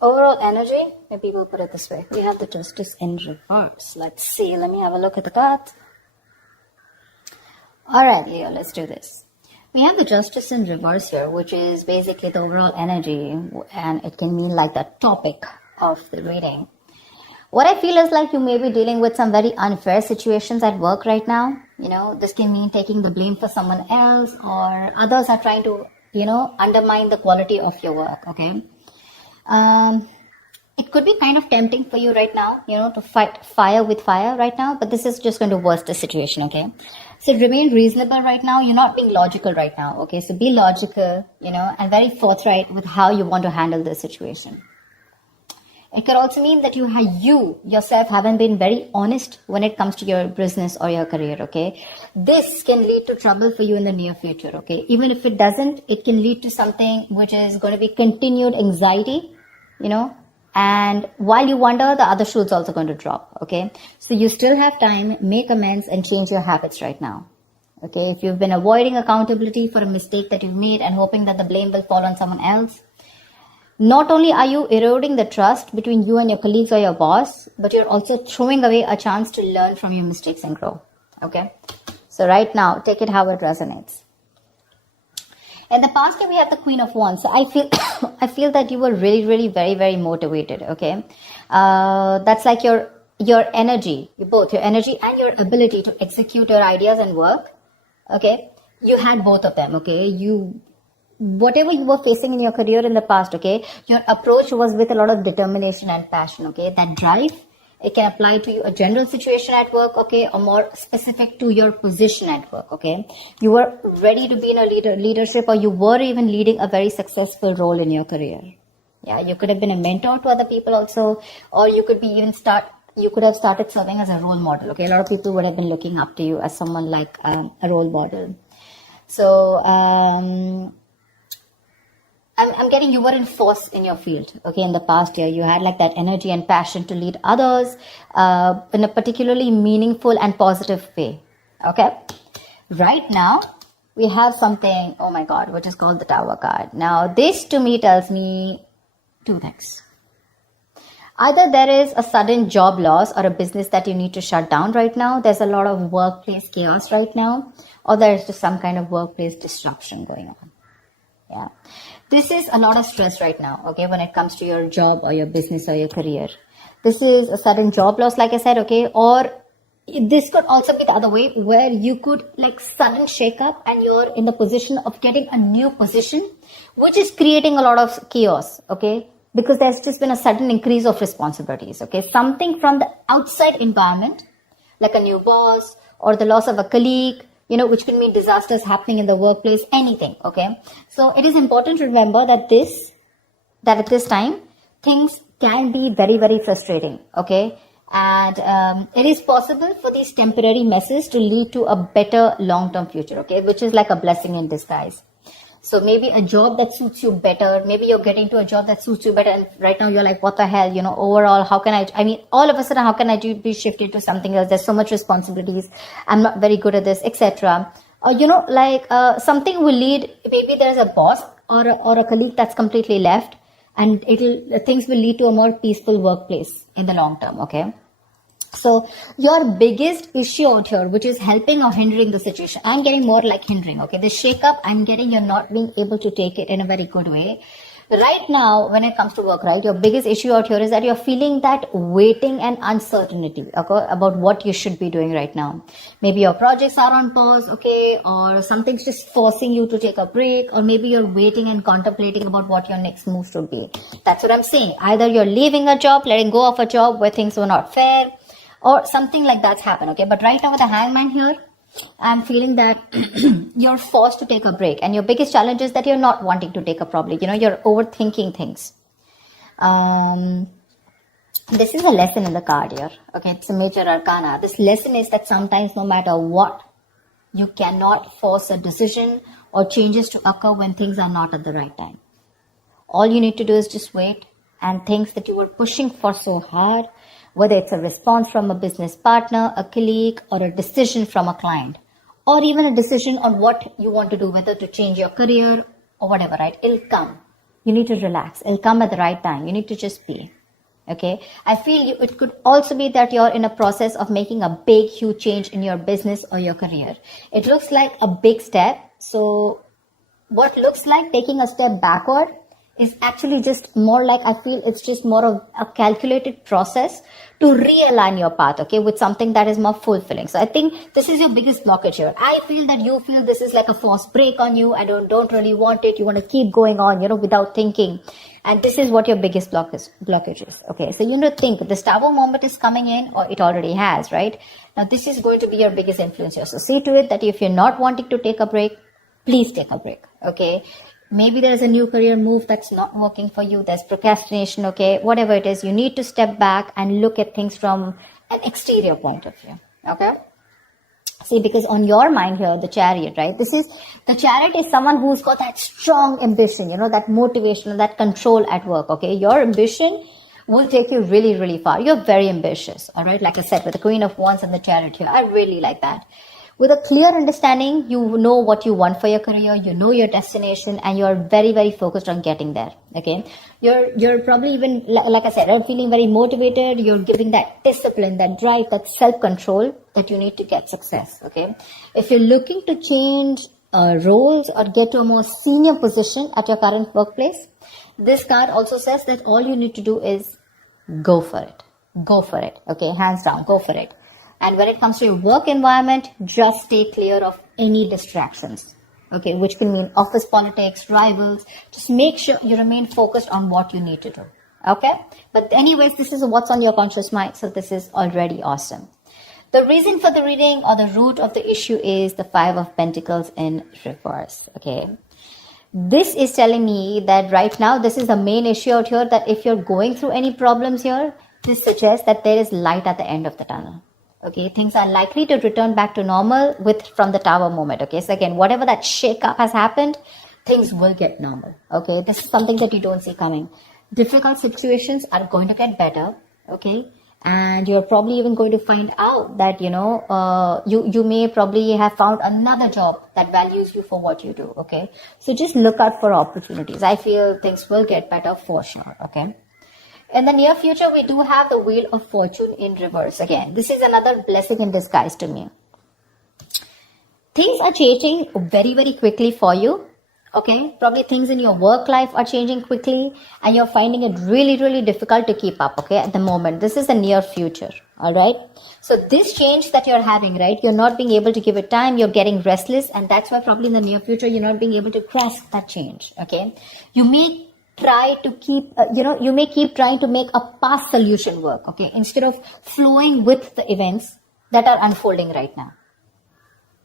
Overall energy, maybe we'll put it this way. We have the Justice in reverse. Let's see. Let me have a look at the cards. All right, Leo, let's do this. We have the Justice in reverse here, which is basically the overall energy, and it can mean like the topic of the reading. What I feel is like you may be dealing with some very unfair situations at work right now. This can mean taking the blame for someone else, or others are trying to, undermine the quality of your work, okay? It could be kind of tempting for you right now, to fight fire with fire right now, but this is just going to worsen the situation, okay? So remain reasonable right now. You're not being logical right now, okay? So be logical, and very forthright with how you want to handle this situation. It could also mean that you yourself haven't been very honest when it comes to your business or your career, okay? This can lead to trouble for you in the near future, okay? Even if it doesn't, it can lead to something which is going to be continued anxiety, and while you wonder, the other shoe is also going to drop, okay? So you still have time, make amends and change your habits right now, okay? If you've been avoiding accountability for a mistake that you've made and hoping that the blame will fall on someone else, not only are you eroding the trust between you and your colleagues or your boss, but you're also throwing away a chance to learn from your mistakes and grow, okay? So right now, take it how it resonates. In the past, we have the Queen of Wands. So I feel that you were really, really very, very motivated, okay? That's like your energy, both your energy and your ability to execute your ideas and work, okay? You had both of them, okay? Whatever you were facing in your career in the past, okay, your approach was with a lot of determination and passion, okay? That drive, it can apply to a general situation at work, okay, or more specific to your position at work, okay? You were ready to be in a leadership, or you were even leading a very successful role in your career. Yeah, you could have been a mentor to other people also, or you could have started serving as a role model, okay? A lot of people would have been looking up to you as someone like a role model. So, I'm getting you were in force in your field, okay, in the past year. You had like that energy and passion to lead others in a particularly meaningful and positive way, okay? Right now, we have something, oh my God, which is called the Tower card. Now, this to me tells me two things. Either there is a sudden job loss or a business that you need to shut down right now. There's a lot of workplace chaos right now, or there's just some kind of workplace disruption going on, yeah. This is a lot of stress right now, okay, when it comes to your job or your business or your career. This is a sudden job loss, like I said, okay, or this could also be the other way where you could like sudden shake up and you're in the position of getting a new position, which is creating a lot of chaos, okay, because there's just been a sudden increase of responsibilities, okay, something from the outside environment, like a new boss or the loss of a colleague, which can mean disasters happening in the workplace, anything, okay? So it is important to remember that at this time, things can be very, very frustrating, okay? And it is possible for these temporary messes to lead to a better long-term future, okay? Which is like a blessing in disguise. So maybe a job that suits you better, maybe you're getting to a job that suits you better, and right now you're like, what the hell, overall, how can all of a sudden, how can I be shifted to something else? There's so much responsibilities. I'm not very good at this, etc. Something will lead, maybe there's a boss or a colleague that's completely left, and things will lead to a more peaceful workplace in the long term, okay? So your biggest issue out here, which is helping or hindering the situation, I'm getting more like hindering, okay? The shake up, I'm getting you're not being able to take it in a very good way. Right now, when it comes to work, right, your biggest issue out here is that you're feeling that waiting and uncertainty, okay, about what you should be doing right now. Maybe your projects are on pause, okay, or something's just forcing you to take a break, or maybe you're waiting and contemplating about what your next move should be. That's what I'm saying. Either you're leaving a job, letting go of a job where things were not fair, or something like that's happened, okay? But right now with the Hangman here, I'm feeling that you're forced to take a break. And your biggest challenge is that you're not wanting to take a probably, you're overthinking things. This is a lesson in the card here, okay? It's a major arcana. This lesson is that sometimes no matter what, you cannot force a decision or changes to occur when things are not at the right time. All you need to do is just wait, and things that you were pushing for so hard, whether it's a response from a business partner, a colleague, or a decision from a client, or even a decision on what you want to do, whether to change your career or whatever, right? It'll come. You need to relax. It'll come at the right time. You need to just be. Okay. I feel it could also be that you're in a process of making a big, huge change in your business or your career. It looks like a big step. So what looks like taking a step backward is actually just more like, I feel it's just more of a calculated process to realign your path, okay, with something that is more fulfilling. So I think this is your biggest blockage here. I feel that you feel this is like a forced break on you. I don't really want it. You want to keep going on, without thinking. And this is what your biggest blockage is. Okay, so you need to think this Tower moment is coming in, or it already has, right? Now this is going to be your biggest influence here. So see to it that if you're not wanting to take a break, please take a break. Okay. Maybe there's a new career move that's not working for you. There's procrastination. Okay. Whatever it is, you need to step back and look at things from an exterior point of view. Okay. See, because on your mind here, the Chariot, right? The Chariot is someone who's got that strong ambition, that motivation, that control at work. Okay. Your ambition will take you really, really far. You're very ambitious. All right. Like I said, with the Queen of Wands and the Chariot here, I really like that. With a clear understanding, you know what you want for your career, you know your destination, and you're very, very focused on getting there. Okay. You're probably even, like I said, you're feeling very motivated. You're giving that discipline, that drive, that self-control that you need to get success. Okay. If you're looking to change roles or get to a more senior position at your current workplace, this card also says that all you need to do is go for it. Go for it. Okay. Hands down, go for it. And when it comes to your work environment, just stay clear of any distractions. Okay, which can mean office politics, rivals. Just make sure you remain focused on what you need to do. Okay? But anyways, this is what's on your conscious mind. So this is already awesome. The reason for the reading or the root of the issue is the Five of Pentacles in reverse. Okay. This is telling me that right now, this is the main issue out here, that if you're going through any problems here, this suggests that there is light at the end of the tunnel. Okay, things are likely to return back to normal from the Tower moment. Okay, so again, whatever that shake-up has happened, things will get normal. Okay, this is something that you don't see coming. Difficult situations are going to get better. Okay, and you're probably even going to find out that, you may probably have found another job that values you for what you do. Okay, so just look out for opportunities. I feel things will get better for sure. Okay. In the near future, we do have the Wheel of Fortune in reverse. Again, this is another blessing in disguise to me. Things are changing very, very quickly for you. Okay, probably things in your work life are changing quickly and you're finding it really, really difficult to keep up. Okay, at the moment, this is the near future. All right. So this change that you're having, right, you're not being able to give it time. You're getting restless. And that's why probably in the near future, you're not being able to grasp that change. Okay, you may try to keep, you may keep trying to make a past solution work, okay, instead of flowing with the events that are unfolding right now.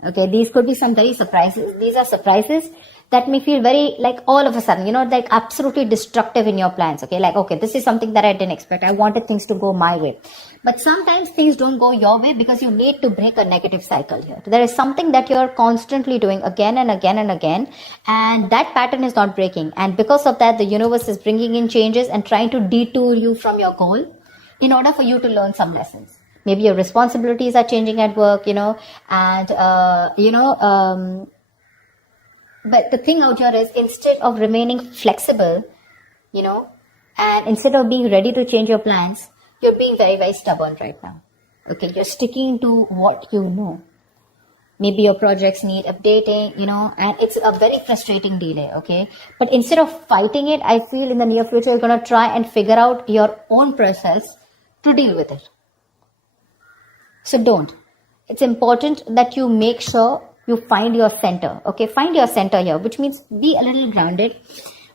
Okay, these could be some very surprises. These are surprises that may feel very, like, all of a sudden, like absolutely destructive in your plans. Okay, like, okay, this is something that I didn't expect. I wanted things to go my way. But sometimes things don't go your way because you need to break a negative cycle here. There is something that you're constantly doing again and again and again, and that pattern is not breaking. And because of that, the universe is bringing in changes and trying to detour you from your goal in order for you to learn some lessons. Maybe your responsibilities are changing at work, but the thing out here is, instead of remaining flexible, and instead of being ready to change your plans, you're being very, very stubborn right now. Okay, you're sticking to what you know. Maybe your projects need updating, and it's a very frustrating delay, okay? But instead of fighting it, I feel in the near future, you're going to try and figure out your own process to deal with it. So don't. It's important that you make sure you find your center. Okay, find your center here, which means be a little grounded.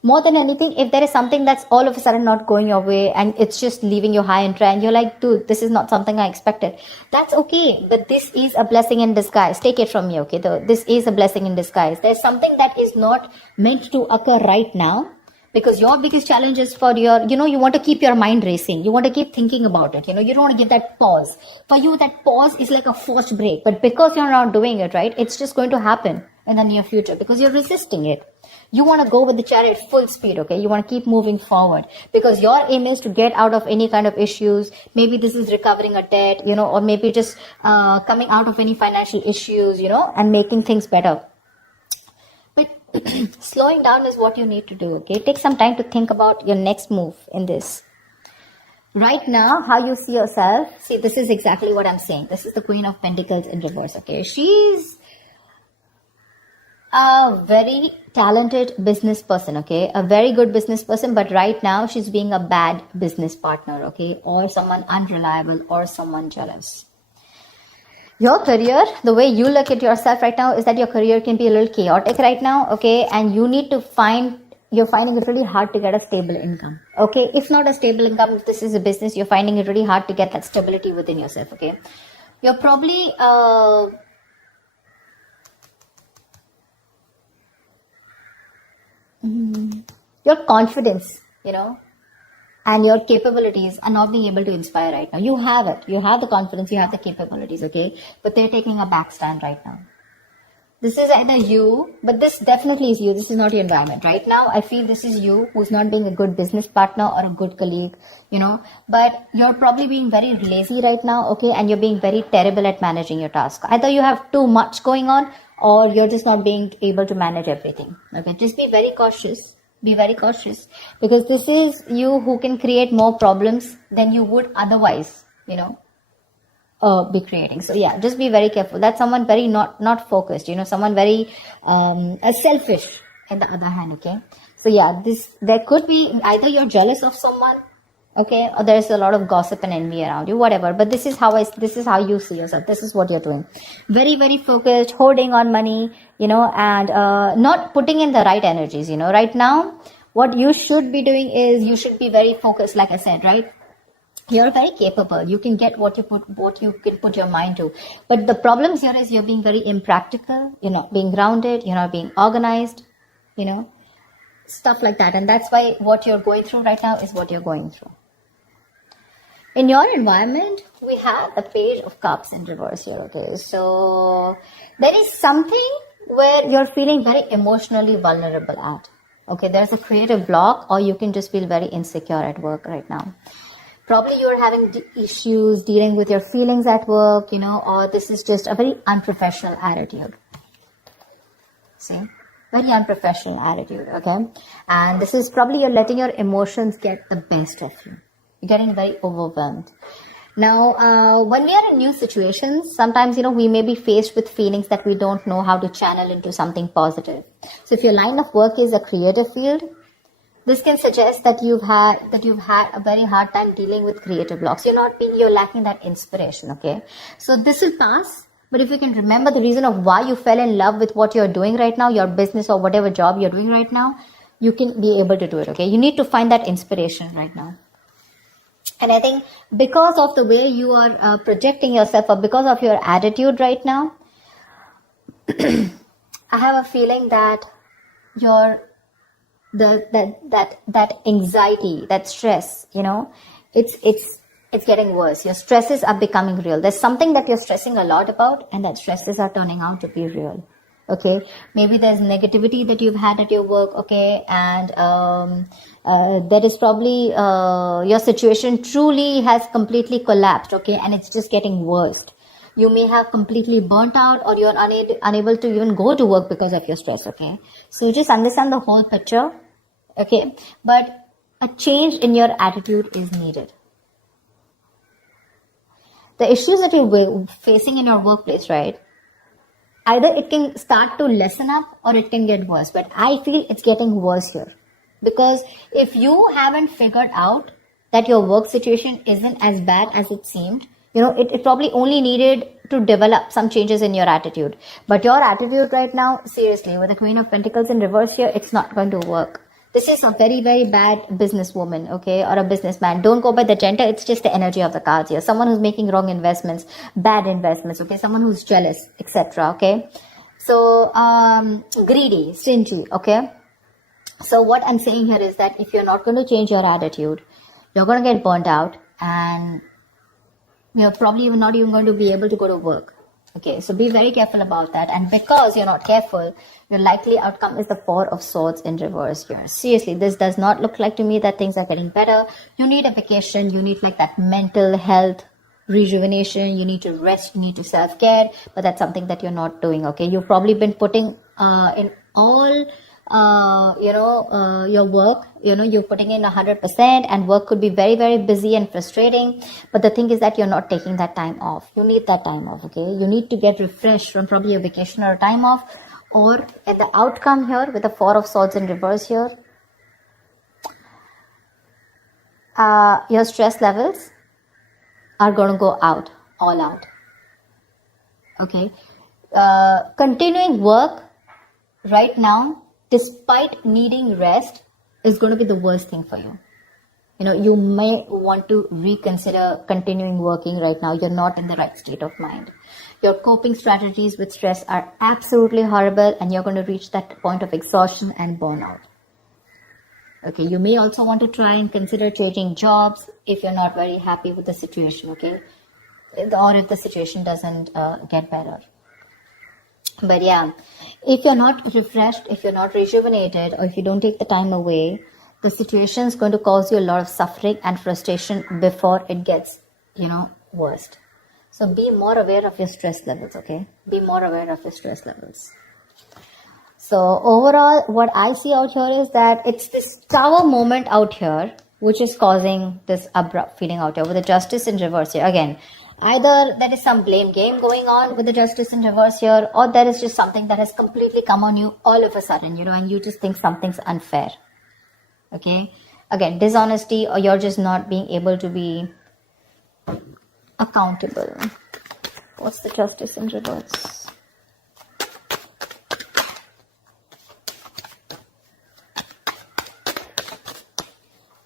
More than anything, if there is something that's all of a sudden not going your way and it's just leaving you high and dry and you're like, dude, this is not something I expected. That's okay. But this is a blessing in disguise. Take it from me, okay? This is a blessing in disguise. There's something that is not meant to occur right now. Because your biggest challenge is for your, you want to keep your mind racing. You want to keep thinking about it. You don't want to give that pause. For you, that pause is like a forced break. But because you're not doing it, right, it's just going to happen in the near future because you're resisting it. You want to go with the Chariot full speed, okay? You want to keep moving forward because your aim is to get out of any kind of issues. Maybe this is recovering a debt, or maybe just coming out of any financial issues, and making things better. But Slowing down is what you need to do, okay? Take some time to think about your next move in this. Right now, how you see yourself, see, this is exactly what I'm saying. This is the Queen of Pentacles in reverse, okay? She's a very talented business person, okay? A very good business person, but right now she's being a bad business partner, okay? Or someone unreliable or someone jealous. Your career, the way you look at yourself right now is that your career can be a little chaotic right now, okay? And you need to you're finding it really hard to get a stable income, okay? If not a stable income, if this is a business, you're finding it really hard to get that stability within yourself, okay? You're probably, your confidence, and your capabilities are not being able to inspire right now. You have it. You have the confidence, you have the capabilities, okay? But they're taking a back stand right now. This is either you, but this definitely is you. This is not your environment. Right now, I feel this is you who's not being a good business partner or a good colleague, but you're probably being very lazy right now, okay? And you're being very terrible at managing your task. Either you have too much going on or you're just not being able to manage everything, okay? Just be very cautious. Be very cautious because this is you who can create more problems than you would otherwise, be creating. So yeah, just be very careful. That's someone very not focused, someone very selfish in the other hand, okay? So yeah, there could be either you're jealous of someone, okay, or there's a lot of gossip and envy around you, whatever. But this is how you see yourself. This is what you're doing. Very, very focused, holding on money, and not putting in the right energies, Right now, what you should be doing is you should be very focused, like I said, right? You're very capable. You can get what you can put your mind to. But the problems here is you're being very impractical, you're not being grounded, you're not being organized, stuff like that. And that's why what you're going through right now is what you're going through. In your environment, we have the Page of Cups in reverse here, okay? So there is something where you're feeling very emotionally vulnerable at, okay? There's a creative block, or you can just feel very insecure at work right now. Probably you're having issues dealing with your feelings at work, or this is just a very unprofessional attitude. See? Very unprofessional attitude, okay? And this is probably you're letting your emotions get the best of you. You're getting very overwhelmed. Now, when we are in new situations, sometimes, we may be faced with feelings that we don't know how to channel into something positive. So if your line of work is a creative field, this can suggest that you've had a very hard time dealing with creative blocks. You're lacking that inspiration, okay? So this will pass, but if you can remember the reason of why you fell in love with what you're doing right now, your business or whatever job you're doing right now, you can be able to do it, okay? You need to find that inspiration right now. And I think because of the way you are projecting yourself, or because of your attitude right now, I have a feeling that that anxiety, that stress, it's getting worse. Your stresses are becoming real. There's something that you're stressing a lot about, and that stresses are turning out to be real. Okay, maybe there's negativity that you've had at your work, okay, and there is probably your situation truly has completely collapsed, okay, and it's just getting worse. You may have completely burnt out, or you're unable to even go to work because of your stress, okay? So just understand the whole picture, okay? But a change in your attitude is needed. The issues that you're facing in your workplace, right? Either it can start to lessen up or it can get worse. But I feel it's getting worse here. Because if you haven't figured out that your work situation isn't as bad as it seemed, it probably only needed to develop some changes in your attitude. But your attitude right now, seriously, with the Queen of Pentacles in reverse here, it's not going to work. This is a very, very bad businesswoman, okay, or a businessman. Don't go by the gender. It's just the energy of the cards here. Someone who's making wrong investments, bad investments, okay, someone who's jealous, etc., okay. So, greedy, stingy, okay. So what I'm saying here is that if you're not going to change your attitude, you're going to get burnt out, and you're probably not even going to be able to go to work. Okay, so be very careful about that. And because you're not careful, your likely outcome is the Four of Swords in reverse here. Seriously, this does not look like to me that things are getting better. You need a vacation. You need like that mental health rejuvenation. You need to rest. You need to self-care. But that's something that you're not doing, okay? You've probably been putting in all your work, you're putting in 100%, and work could be very, very busy and frustrating. But the thing is that you're not taking that time off. You need that time off, okay? You need to get refreshed from probably a vacation or a time off. Or in the outcome here with the Four of Swords in reverse here, your stress levels are going to go out, all out. Okay. Continuing work right now, despite needing rest, is going to be the worst thing for you. You may want to reconsider continuing working right now. You're not in the right state of mind. Your coping strategies with stress are absolutely horrible, and you're going to reach that point of exhaustion and burnout. Okay, you may also want to try and consider changing jobs if you're not very happy with the situation, okay? Or if the situation doesn't get better. But yeah, if you're not refreshed, if you're not rejuvenated, or if you don't take the time away, the situation is going to cause you a lot of suffering and frustration before it gets, worst. So be more aware of your stress levels, okay? Be more aware of your stress levels. So overall, what I see out here is that it's this tower moment out here, which is causing this abrupt feeling out here with the Justice in reverse here. Again, either there is some blame game going on with the Justice in reverse here, or there is just something that has completely come on you all of a sudden, and you just think something's unfair. Okay? Again, dishonesty, or you're just not being able to be accountable. What's the Justice in reverse?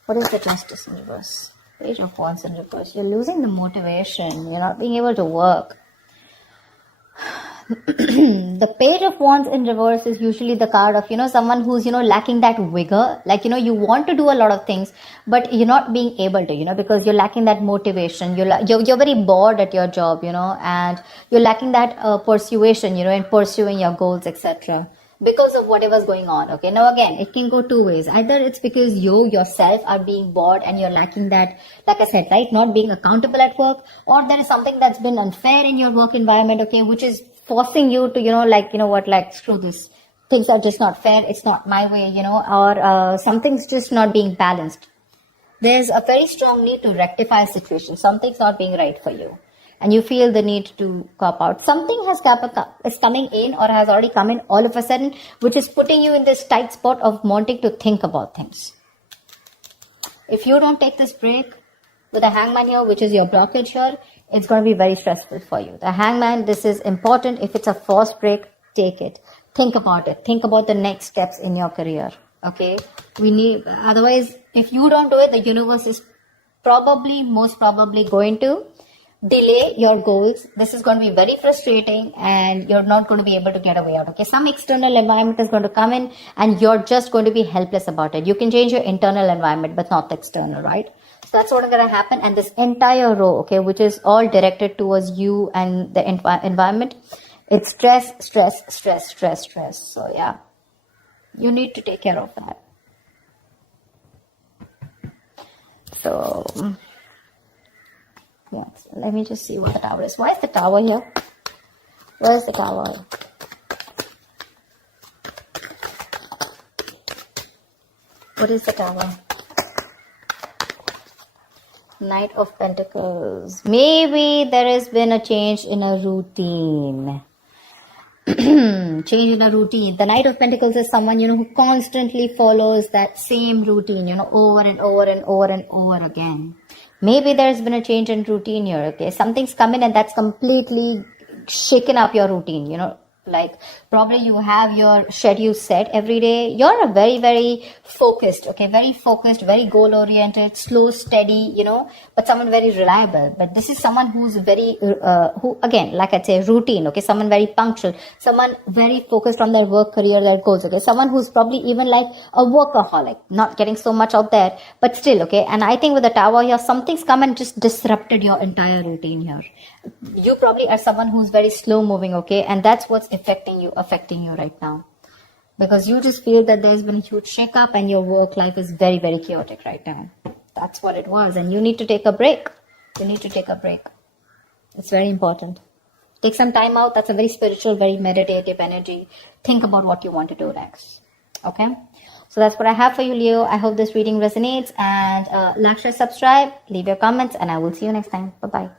What is the Justice in reverse? Page of Wands in reverse. You're losing the motivation. You're not being able to work. The Page of Wands in reverse is usually the card of, someone who's, lacking that vigor. Like, you want to do a lot of things, but you're not being able to, because you're lacking that motivation. You're very bored at your job, and you're lacking that persuasion, in pursuing your goals, etc. Because of whatever's going on. Okay, now again, it can go two ways. Either it's because you yourself are being bored and you're lacking that, like I said, right, not being accountable at work, or there is something that's been unfair in your work environment, okay, which is forcing you to, screw this. Things are just not fair. It's not my way, or something's just not being balanced. There's a very strong need to rectify a situation. Something's not being right for you. And you feel the need to cop out. Something is coming in or has already come in all of a sudden, which is putting you in this tight spot of wanting to think about things. If you don't take this break with the Hangman here, which is your blockage here, it's going to be very stressful for you. The Hangman, this is important. If it's a forced break, take it. Think about it. Think about the next steps in your career. Okay? Otherwise, if you don't do it, the universe is most probably going to delay your goals. This is going to be very frustrating, and you're not going to be able to get away out. Okay, some external environment is going to come in, and you're just going to be helpless about it. You can change your internal environment, but not the external, right? So that's what's going to happen. And this entire row, okay, which is all directed towards you and the environment, it's stress, stress, stress, stress, stress. So yeah, you need to take care of that. So yeah, so let me just see what the Tower is. Why is the Tower here? Where is the Tower? What is the Tower? Knight of Pentacles. Maybe there has been a change in a routine. Change in a routine. The Knight of Pentacles is someone, who constantly follows that same routine, over and over and over and over again. Maybe there's been a change in routine here, okay? Something's come in and that's completely shaken up your routine, like probably you have your schedule set every day. You're a very, very focused, okay? Very focused, very goal-oriented, slow, steady, but someone very reliable. But this is someone who's very, who again, like I'd say, routine, okay? Someone very punctual, someone very focused on their work, career, their goals, okay? Someone who's probably even like a workaholic, not getting so much out there, but still, okay? And I think with the Tower here, something's come and just disrupted your entire routine here. You probably are someone who's very slow moving, okay? And that's what's affecting you right now. Because you just feel that there's been a huge shake-up and your work life is very, very chaotic right now. That's what it was. And you need to take a break. You need to take a break. It's very important. Take some time out. That's a very spiritual, very meditative energy. Think about what you want to do next. Okay? So that's what I have for you, Leo. I hope this reading resonates. And like, share, subscribe, leave your comments, and I will see you next time. Bye-bye.